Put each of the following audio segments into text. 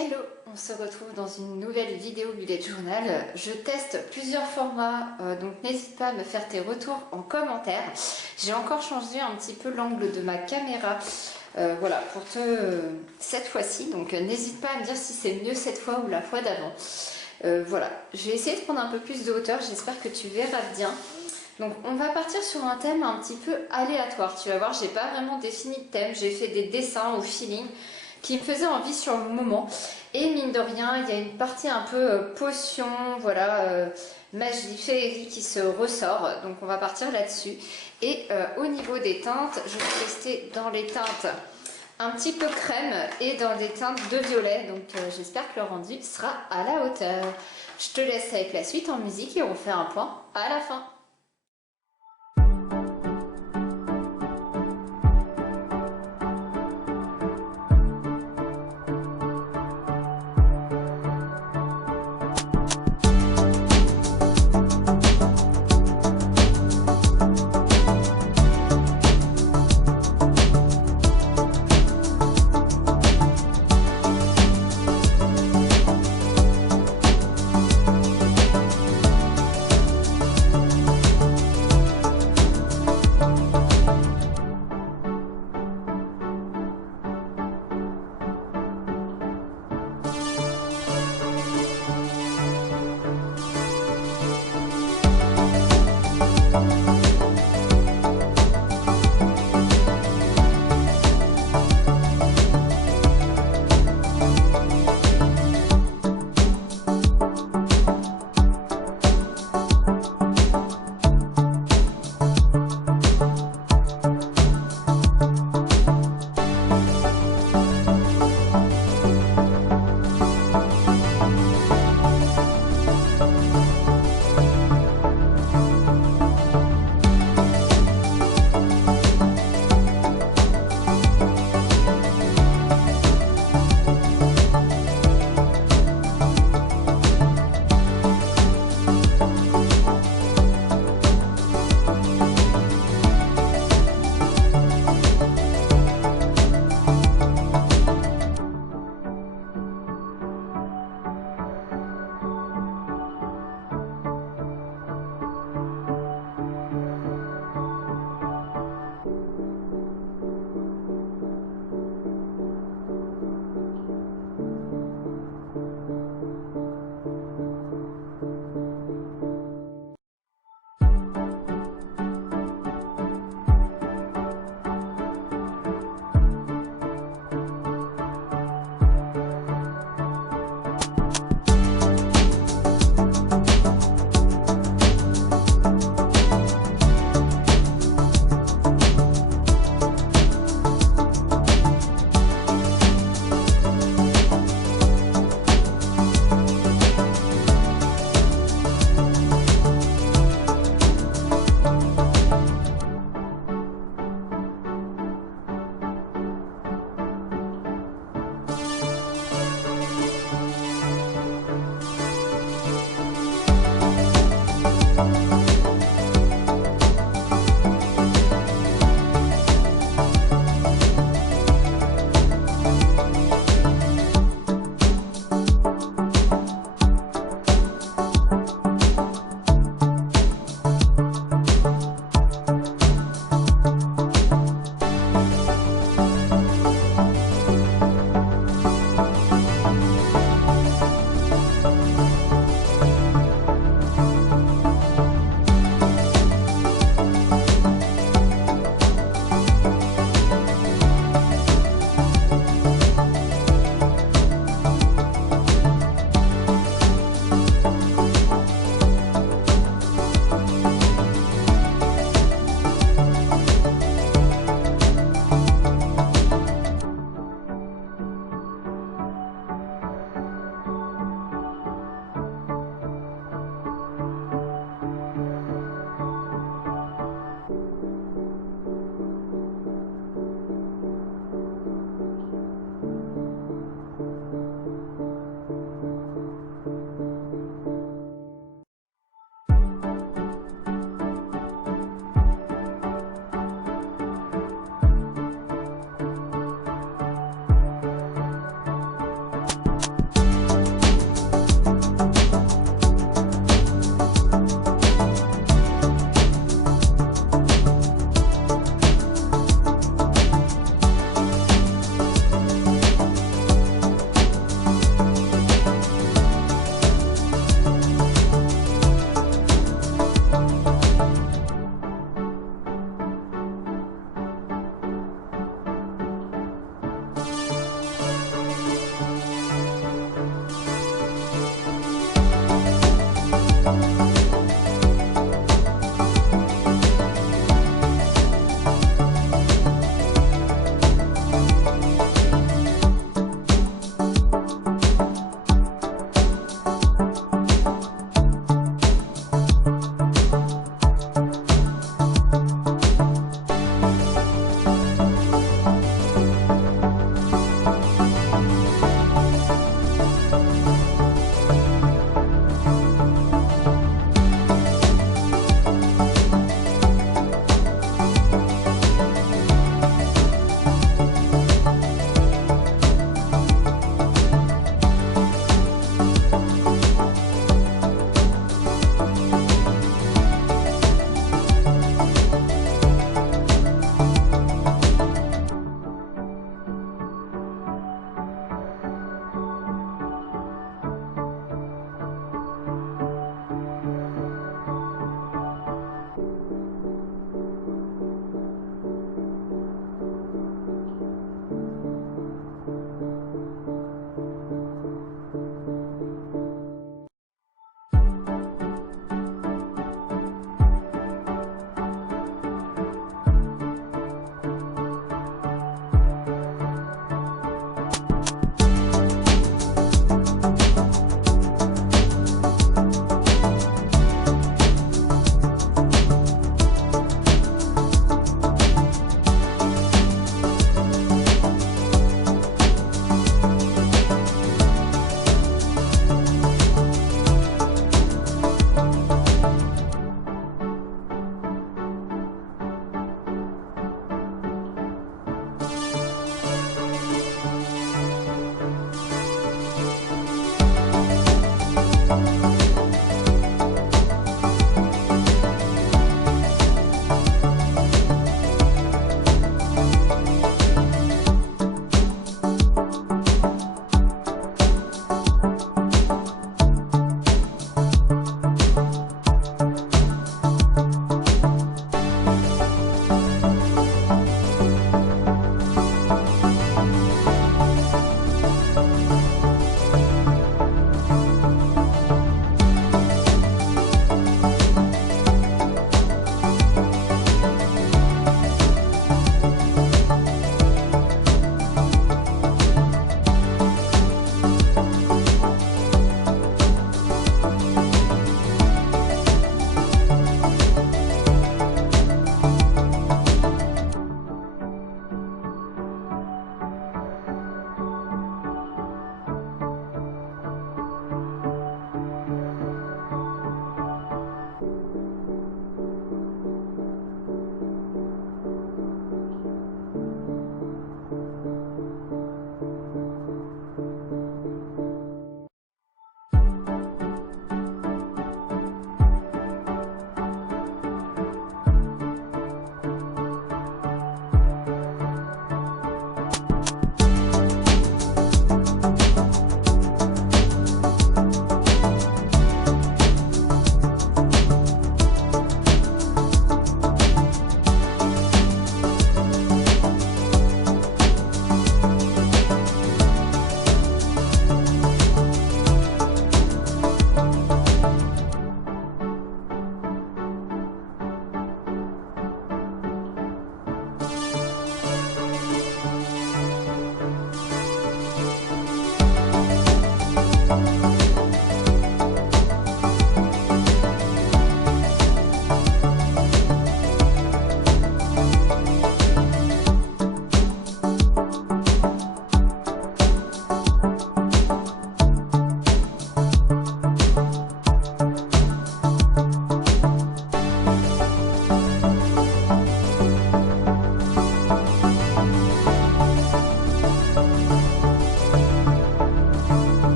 Hello, on se retrouve dans une nouvelle vidéo Bullet Journal. Je teste plusieurs formats, donc n'hésite pas à me faire tes retours en commentaire. J'ai encore changé un petit peu l'angle de ma caméra, voilà, pour cette fois-ci. Donc n'hésite pas à me dire si c'est mieux cette fois ou la fois d'avant. Voilà, je vais essayer de prendre un peu plus de hauteur, j'espère que tu verras bien. Donc on va partir sur un thème un petit peu aléatoire. Tu vas voir, j'ai pas vraiment défini de thème, j'ai fait des dessins au feeling qui me faisaient envie sur le moment. Et mine de rien, il y a une partie un peu potion, voilà, magie, féerie qui se ressort. Donc on va partir là-dessus. Et au niveau des teintes, je vais tester dans les teintes un petit peu crème et dans des teintes de violet. Donc j'espère que le rendu sera à la hauteur. Je te laisse avec la suite en musique et on fait un point à la fin.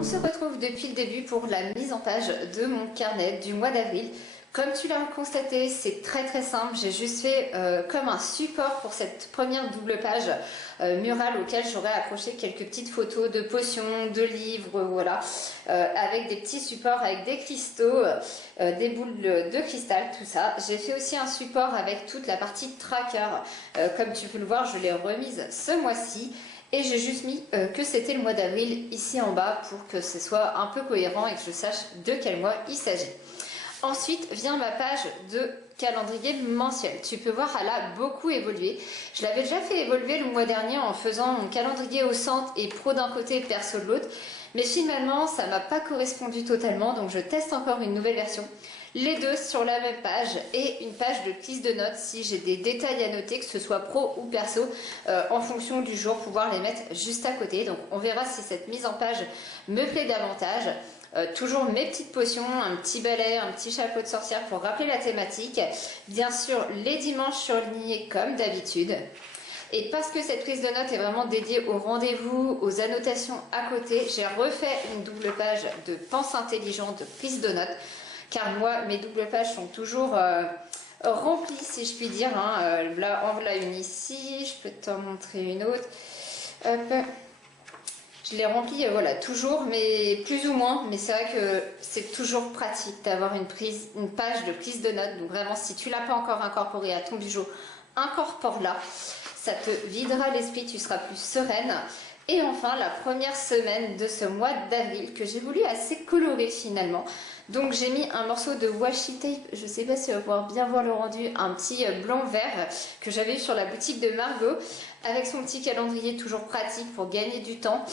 On se retrouve depuis le début pour la mise en page de mon carnet du mois d'avril. Comme tu l'as constaté, c'est très simple. J'ai juste fait comme un support pour cette première double page murale auquel j'aurais accroché quelques petites photos de potions, de livres, voilà, avec des petits supports avec des cristaux, des boules de cristal, tout ça. J'ai fait aussi un support avec toute la partie tracker. Comme tu peux le voir, je l'ai remise ce mois-ci. Et j'ai juste mis que c'était le mois d'avril ici en bas pour que ce soit un peu cohérent et que je sache de quel mois il s'agit. Ensuite vient ma page de calendrier mensuel. Tu peux voir, elle a beaucoup évolué. Je l'avais déjà fait évoluer le mois dernier en faisant mon calendrier au centre et pro d'un côté, perso de l'autre. Mais finalement, ça m'a pas correspondu totalement, donc je teste encore une nouvelle version. Les deux sur la même page et une page de prise de notes si j'ai des détails à noter, que ce soit pro ou perso, en fonction du jour, pouvoir les mettre juste à côté. Donc on verra si cette mise en page me plaît davantage. Toujours mes petites potions, un petit balai, un petit chapeau de sorcière pour rappeler la thématique. Bien sûr, les dimanches surlignés comme d'habitude. Et parce que cette prise de notes est vraiment dédiée au rendez-vous, aux annotations à côté, j'ai refait une double page de pensée intelligente, de prise de notes. Car moi, mes doubles pages sont toujours remplies, si je puis dire. Hein. Là, en voilà une ici, je peux t'en montrer une autre. Hop. Je l'ai remplie, voilà, toujours, mais plus ou moins. Mais c'est vrai que c'est toujours pratique d'avoir une page de prise de notes. Donc vraiment, si tu ne l'as pas encore incorporée à ton bijou, incorpore-la. Ça te videra l'esprit, tu seras plus sereine. Et enfin, la première semaine de ce mois d'avril que j'ai voulu assez coloré finalement. Donc j'ai mis un morceau de washi tape, je ne sais pas si on va pouvoir bien voir le rendu, un petit blanc-vert que j'avais eu sur la boutique de Margot, avec son petit calendrier toujours pratique pour gagner du temps.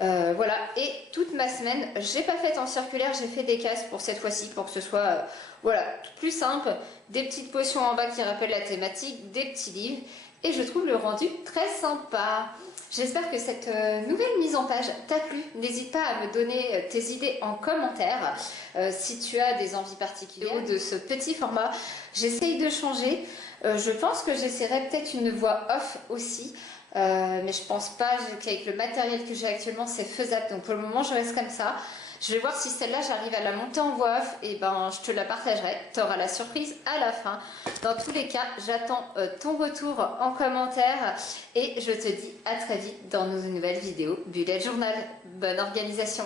Voilà, et toute ma semaine, j'ai pas fait en circulaire, j'ai fait des cases pour cette fois-ci, pour que ce soit voilà, plus simple. Des petites potions en bas qui rappellent la thématique, des petits livres, et je trouve le rendu très sympa. J'espère que cette nouvelle mise en page t'a plu. N'hésite pas à me donner tes idées en commentaire. Si tu as des envies particulières de ce petit format, j'essaye de changer. Je pense que j'essaierai peut-être une voix off aussi. Mais je pense pas qu'avec le matériel que j'ai actuellement c'est faisable. Donc pour le moment je reste comme ça. Je vais voir si celle-là j'arrive à la monter en voix off, et ben je te la partagerai, tu auras la surprise à la fin. Dans tous les cas, j'attends ton retour en commentaire et je te dis à très vite dans nos nouvelles vidéos Bullet Journal. Bonne organisation!